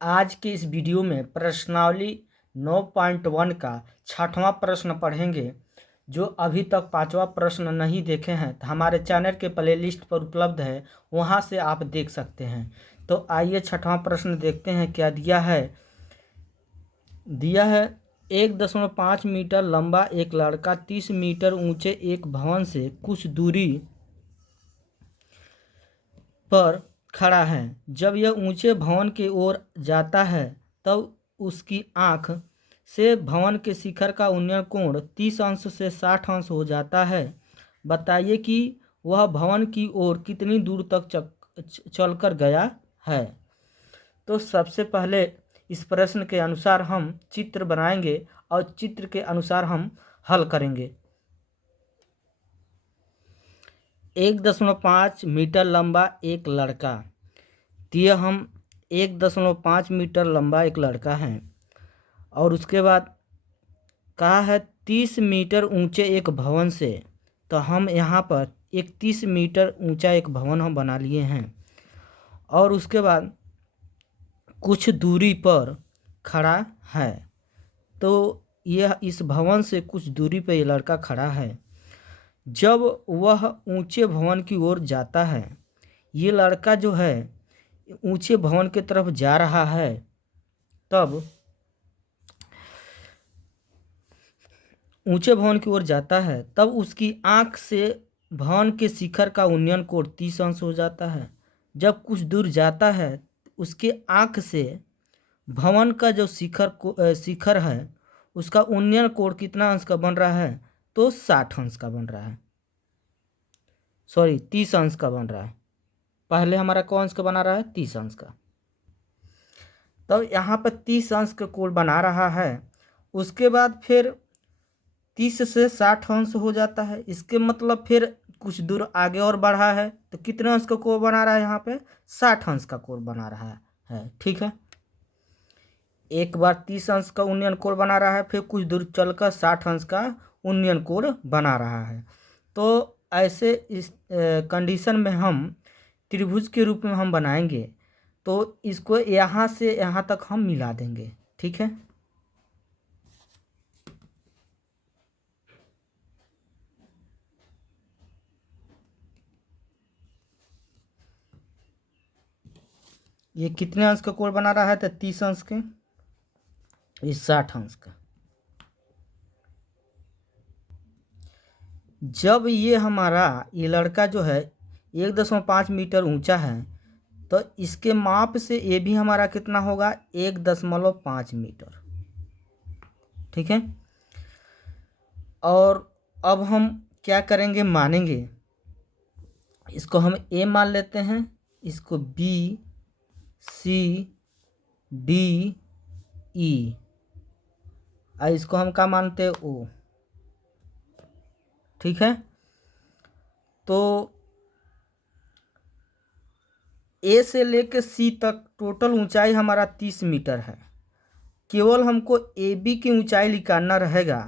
आज के इस वीडियो में प्रश्नावली 9.1 का 6वां प्रश्न पढ़ेंगे। जो अभी तक 5वां प्रश्न नहीं देखे हैं तो हमारे चैनल के प्लेलिस्ट पर उपलब्ध है, वहां से आप देख सकते हैं। तो आइए 6वां प्रश्न देखते हैं क्या दिया है। 1.5 मीटर लंबा एक लड़का 30 मीटर ऊंचे एक भवन से कुछ दूरी पर खड़ा है। जब यह ऊंचे भवन की ओर जाता है तब उसकी आंख से भवन के शिखर का उन्नयन कोण 30 अंश से 60 अंश हो जाता है। बताइए कि वह भवन की ओर कितनी दूर तक चलकर गया है। तो सबसे पहले इस प्रश्न के अनुसार हम चित्र बनाएंगे और चित्र के अनुसार हम हल करेंगे। 1.5 मीटर लंबा एक लड़का, तो यह हम 1.5 मीटर लंबा एक लड़का है। और उसके बाद कहा है 30 मीटर ऊंचे एक भवन से, तो हम यहाँ पर एक 30 मीटर ऊंचा एक भवन हम बना लिए हैं। और उसके बाद कुछ दूरी पर खड़ा है, तो यह इस भवन से कुछ दूरी पर यह लड़का खड़ा है। जब वह ऊंचे भवन की ओर जाता है, ये लड़का जो है ऊंचे भवन की तरफ जा रहा है, तब ऊंचे भवन की ओर जाता है तब उसकी आंख से भवन के शिखर का उन्नयन कोण 30 अंश हो जाता है। जब कुछ दूर जाता है उसके आंख से भवन का जो शिखर है उसका उन्नयन कोण कितना अंश का बन रहा है, तो 60 अंश का बन रहा है। 30 अंश का बन रहा है। पहले हमारा कौन अंश का बना रहा है, 30 अंश का। तब यहाँ पर 30 अंश का कोण बना रहा है। उसके बाद फिर 30 से 60 अंश हो जाता है। इसके मतलब फिर कुछ दूर आगे और बढ़ा है तो कितने अंश का कोण बना रहा है, यहाँ पे 60 अंश का कोण बना रहा है। ठीक है, एक बार 30 अंश का उन्नयन कोण बना रहा है, फिर कुछ दूर चलकर 60 अंश का उन्नयन कोण बना रहा है। तो ऐसे इस कंडीशन में हम त्रिभुज के रूप में हम बनाएंगे, तो इसको यहाँ से यहाँ तक हम मिला देंगे। ठीक है, ये कितने अंश का कोण बना रहा है, तो 30 अंश के, ये 60 अंश का। जब ये हमारा ये लड़का जो है 1.5 मीटर ऊंचा है, तो इसके माप से ये भी हमारा कितना होगा, 1.5 मीटर। ठीक है, और अब हम क्या करेंगे, मानेंगे इसको हम ए मान लेते हैं, इसको बी सी डी ई, और इसको हम क्या मानते हैं, ओ। ठीक है, तो ए से लेकर सी तक टोटल ऊंचाई हमारा 30 मीटर है। केवल हमको ए बी की ऊंचाई निकालना रहेगा,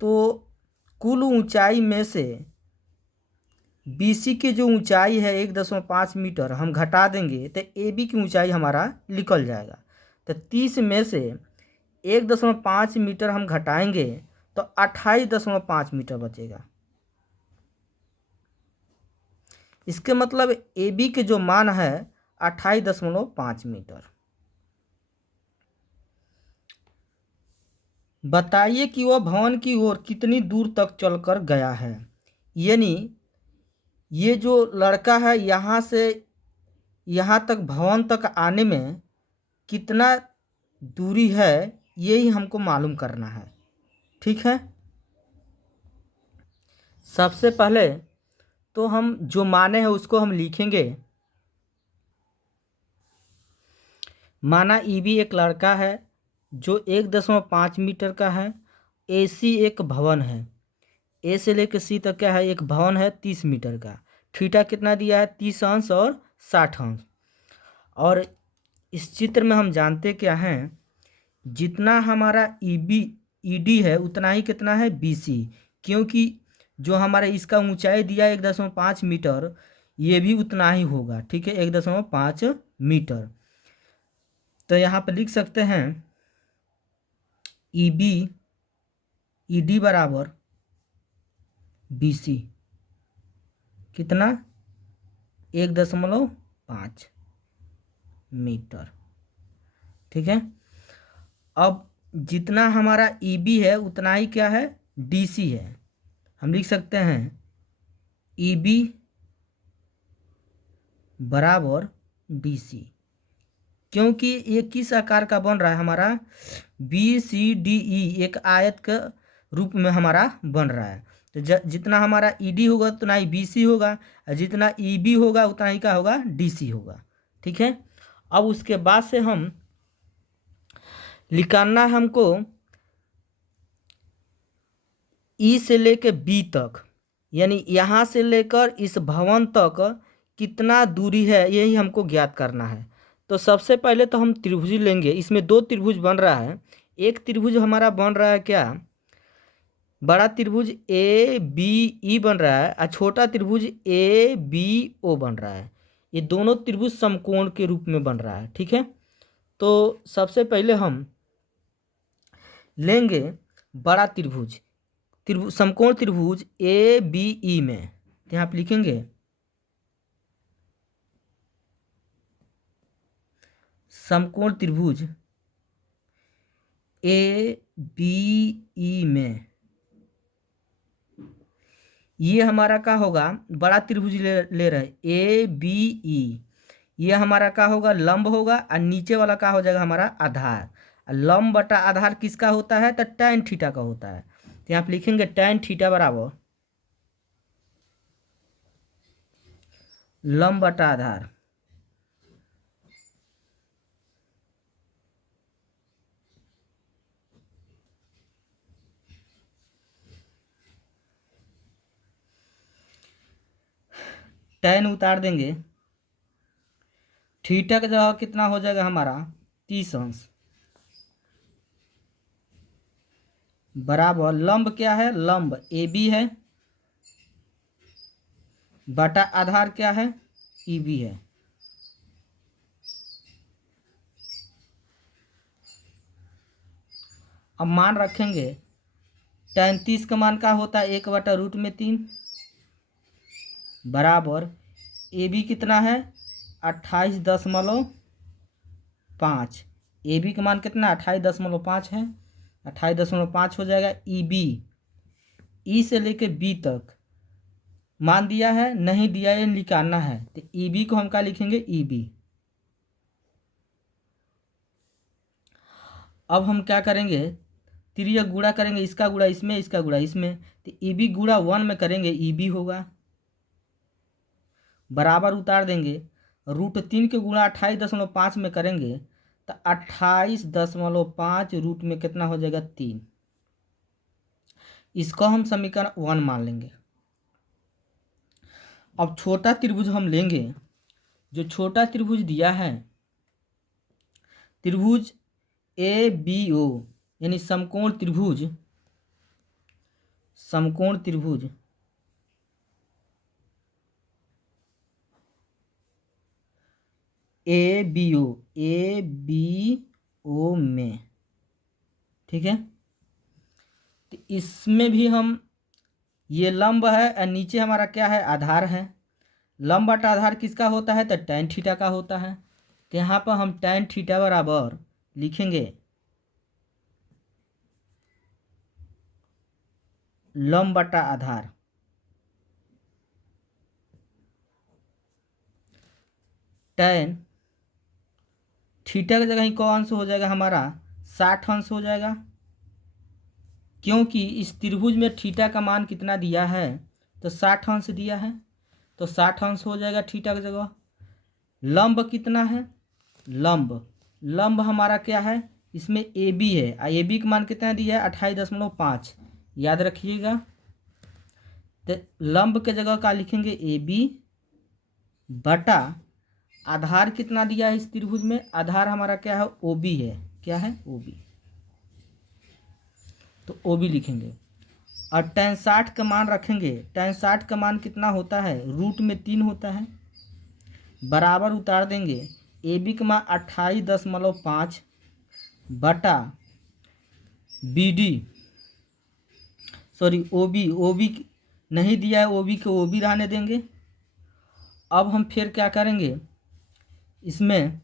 तो कुल ऊंचाई में से बी सी की जो ऊंचाई है 1.5 मीटर हम घटा देंगे, तो ए बी की ऊंचाई हमारा निकल जाएगा। तो 30 में से 1.5 मीटर हम घटाएंगे तो 28.5 मीटर बचेगा। इसके मतलब ए बी के जो मान है 28.5 मीटर। बताइए कि वह भवन की ओर कितनी दूर तक चलकर गया है। यानी ये जो लड़का है यहाँ से यहाँ तक भवन तक आने में कितना दूरी है, यही हमको मालूम करना है। ठीक है, सबसे पहले तो हम जो माने हैं उसको हम लिखेंगे। माना ई बी एक लड़का है जो 1.5 मीटर का है। ए सी एक भवन है, ए से लेकर सी तक क्या है, एक भवन है 30 मीटर का। थीटा कितना दिया है, 30 अंश और 60 अंश। और इस चित्र में हम जानते क्या हैं, जितना हमारा ई बी ई डी है उतना ही कितना है बी सी, क्योंकि जो हमारा इसका ऊंचाई दिया 1.5 मीटर, ये भी उतना ही होगा। ठीक है, 1.5 मीटर। तो यहाँ पर लिख सकते हैं ईडी बराबर बीसी कितना 1.5 मीटर। ठीक है। अब जितना हमारा ईबी है उतना ही क्या है डीसी है। हम लिख सकते हैं ईबी बराबर डीसी, क्योंकि ये किस आकार का बन रहा है हमारा बी सी डी ई एक आयत के रूप में हमारा बन रहा है। तो जितना हमारा ईडी होगा उतना ही बीसी होगा और जितना ईबी होगा उतना ही क्या होगा डीसी होगा। ठीक है। अब उसके बाद से हम निकालना है हमको ई से लेकर बी तक, यानी यहाँ से लेकर इस भवन तक कितना दूरी है यही हमको ज्ञात करना है। तो सबसे पहले तो हम त्रिभुज लेंगे। इसमें दो त्रिभुज बन रहा है। एक त्रिभुज हमारा बन रहा है क्या बड़ा त्रिभुज ए बी ई बन रहा है और छोटा त्रिभुज ए बी ओ बन रहा है। ये दोनों त्रिभुज समकोण के रूप में बन रहा है। ठीक है। तो सबसे पहले हम लेंगे बड़ा त्रिभुज समकोण त्रिभुज ए बी ई में। तो यहाँ आप लिखेंगे समकोण त्रिभुज ए बी ई में ये हमारा क्या होगा बड़ा त्रिभुज ले रहे ए बी ई। ये हमारा क्या होगा लंब होगा और नीचे वाला क्या हो जाएगा हमारा आधार। लंब बटा आधार किसका होता है तो tan थीटा का होता है। तो यहाँ पे लिखेंगे tan थीटा बराबर लंब बटा आधार tan उतार देंगे थीटा का जगह कितना हो जाएगा हमारा 30 अंश बराबर लंब क्या है लंब ए बी है बटा आधार क्या है ई बी है। अब मान रखेंगे tan 30 का मान क्या होता है 1/√3 बराबर ए बी कितना है 28.5। ए बी का मान कितना 28.5 है 28.5 हो जाएगा। ई बी ई से लेके बी तक मान दिया है नहीं दिया है निकालना है। तो ई बी को हम क्या लिखेंगे ई बी। अब हम क्या करेंगे तिर्यक गुणा करेंगे इसका गुणा इसमें इसका गुणा इसमें। तो ई बी गुणा 1 में करेंगे ई बी होगा बराबर उतार देंगे √3 के गुणा 28.5 में करेंगे तो 28.5 रूट में कितना हो जाएगा 3। इसको हम समीकरण 1 मान लेंगे। अब छोटा त्रिभुज हम लेंगे। जो छोटा त्रिभुज दिया है त्रिभुज ए बी ओ यानी समकोण त्रिभुज ए बी ओ में। ठीक है। तो इसमें भी हम ये लंब है और नीचे हमारा क्या है आधार है। लंब बटा आधार किसका होता है तो tan थीटा का होता है। तो यहाँ पर हम tan थीटा बराबर लिखेंगे लंब बटा आधार tan थीटा की जगह ही कौन अंश हो जाएगा हमारा 60 अंश हो जाएगा, क्योंकि इस त्रिभुज में थीटा का मान कितना दिया है तो 60 अंश दिया है। तो 60 अंश हो जाएगा थीटा की जगह। लंब कितना है लंब हमारा क्या है इसमें ए बी है और ए बी का मान कितना दिया है 28.5 याद रखिएगा। तो लंब के जगह का लिखेंगे ए बी बटा आधार कितना दिया है इस त्रिभुज में आधार हमारा क्या है ओ बी है। क्या है ओ बी। तो ओ बी लिखेंगे और tan 60 का मान रखेंगे। tan 60 का मान कितना होता है रूट में 3 होता है बराबर उतार देंगे ए बी का मान 28.5 बटा B D, sorry O B नहीं दिया है, ओ बी को ओ बी रहने देंगे। अब हम फिर क्या करेंगे, इसमें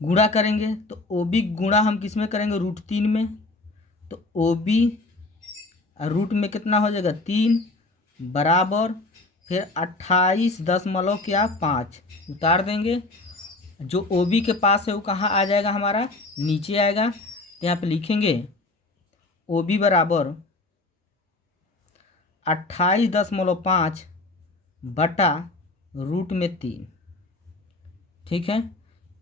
गुणा करेंगे। तो ओ बी गुणा हम किस में करेंगे, √3 में। तो ओ बी रूट में कितना हो जाएगा 3 बराबर फिर 28.5 उतार देंगे। जो ओ बी के पास है वो कहाँ आ जाएगा, हमारा नीचे आएगा। तो यहाँ पे लिखेंगे ओ बी बराबर 28.5 बटा √3। ठीक है,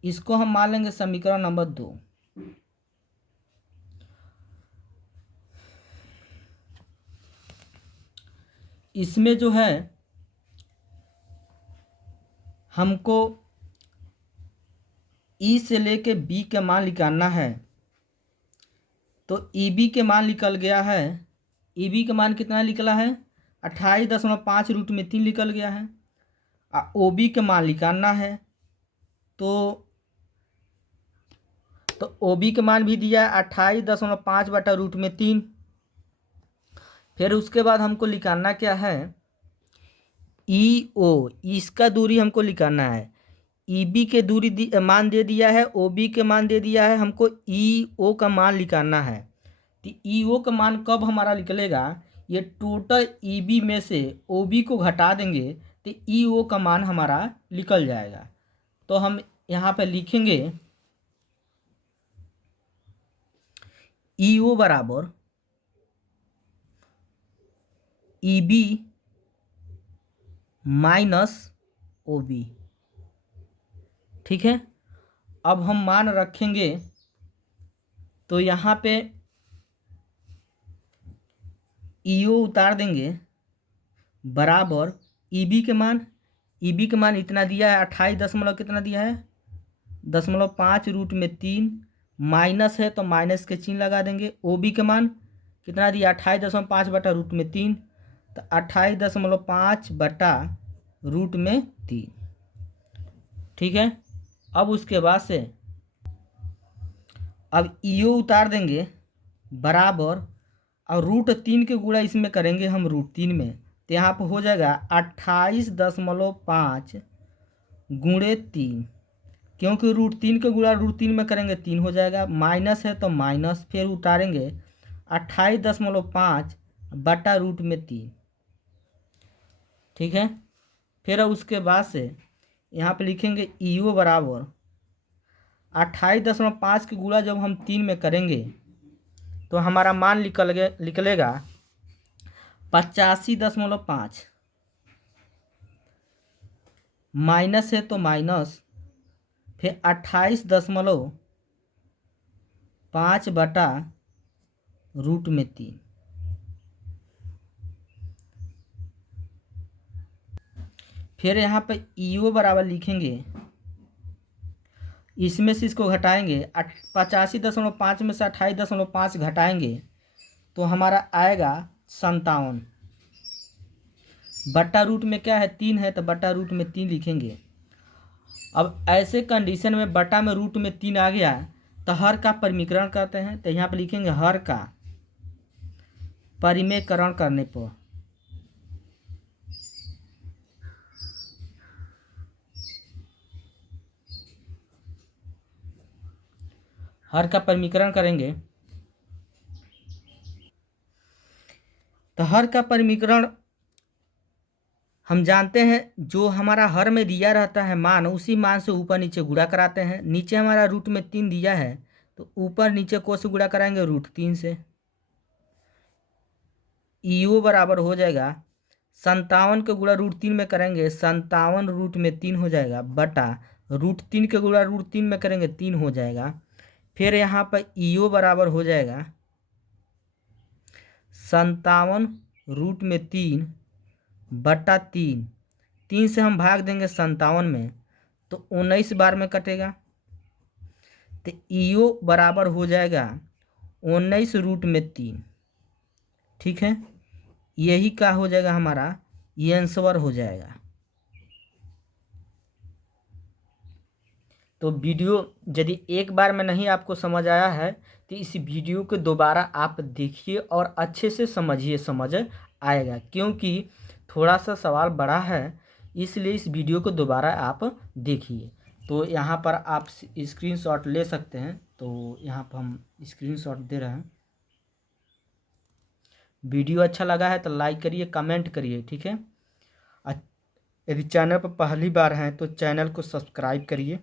इसको हम मान लेंगे समीकरण नंबर 2। इसमें जो है हमको ई से लेके बी के मान निकालना है। तो ई बी के मान निकल गया है। ई बी का मान कितना निकला है, 28.5 √3 निकल गया है। ओ बी के मान निकालना है। तो ओ बी का मान भी दिया है 28.5 बटा √3। फिर उसके बाद हमको निकालना क्या है, ई ओ, इसका दूरी हमको निकालना है। ई बी के दूरी मान दे दिया है, ओ बी के मान दे दिया है, हमको ई ओ का मान निकालना है। तो ई ओ का मान कब हमारा निकलेगा, ये टोटल ई बी में से ओ बी को घटा देंगे तो ई ओ का मान हमारा निकल जाएगा। तो हम यहाँ पे लिखेंगे ई ओ बराबर E B minus O B. ठीक है, अब हम मान रखेंगे। तो यहाँ पे ई ओ उतार देंगे बराबर ई बी के मान इतना दिया है 28 दशमलव कितना दिया है 0.5 √3 माइनस है तो माइनस के चिन्ह लगा देंगे। ओ बी के मान कितना दिया 28.5 बटा √3, तो 28.5 बटा √3। ठीक है, अब उसके बाद से अब ईओ उतार देंगे बराबर, और √3 के गुणा इसमें करेंगे हम √3 में। तो यहाँ पर हो जाएगा 28.5 गुणे 3, क्योंकि √3 के गुणा √3 में करेंगे 3 हो जाएगा। माइनस है तो माइनस, फिर उतारेंगे 28.5 बटा √3। ठीक है, फिर उसके बाद से यहाँ पे लिखेंगे ईओ बराबर 28.5 के गुणा जब हम 3 में करेंगे तो हमारा मान निकलेगा 85.5। माइनस है तो माइनस, फिर 28.5 बटा √3। फिर यहाँ पे ईओ बराबर लिखेंगे, इसमें से इसको घटाएंगे 85.5 में से 28.5 घटाएंगे तो हमारा आएगा 57 बटा रूट में क्या है 3 है, तो बटा रूट में 3 लिखेंगे। अब ऐसे कंडीशन में बटा में रूट में 3 आ गया तो हर का परिमीकरण करते हैं। तो यहाँ पर लिखेंगे हर का परिमेयकरण करने पर हर का परिमीकरण करेंगे तो हर का परिमीकरण हम जानते हैं, जो हमारा हर में दिया रहता है मान, उसी मान से ऊपर नीचे गुणा कराते हैं। नीचे हमारा रूट में 3 दिया है तो ऊपर नीचे को से गुणा कराएंगे √3 से। ईओ बराबर हो जाएगा 57 के गुणा √3 में करेंगे 57 √3 हो जाएगा, बटा √3 के गुणा √3 में करेंगे 3 हो जाएगा। फिर यहाँ पर ईओ बराबर हो जाएगा 57 √3 बटा 3 से हम भाग देंगे 57 में तो 19 बार में कटेगा। तो ईओ बराबर हो जाएगा 19 √3। ठीक है, यही का हो जाएगा हमारा, ये आंसर हो जाएगा। तो वीडियो यदि एक बार में नहीं आपको समझ आया है तो इस वीडियो को दोबारा आप देखिए और अच्छे से समझिए, समझ आएगा, क्योंकि थोड़ा सा सवाल बड़ा है, इसलिए इस वीडियो को दोबारा आप देखिए। तो यहाँ पर आप स्क्रीनशॉट ले सकते हैं, तो यहाँ पर हम स्क्रीनशॉट दे रहे हैं। वीडियो अच्छा लगा है तो लाइक करिए, कमेंट करिए, ठीक है। यदि चैनल पर पहली बार हैं तो चैनल को सब्सक्राइब करिए।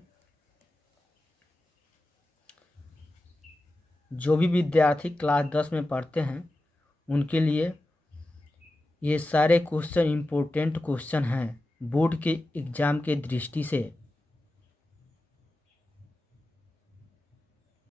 जो भी विद्यार्थी क्लास 10 में पढ़ते हैं उनके लिए ये सारे क्वेश्चन इम्पोर्टेंट क्वेश्चन हैं बोर्ड के एग्ज़ाम के दृष्टि से।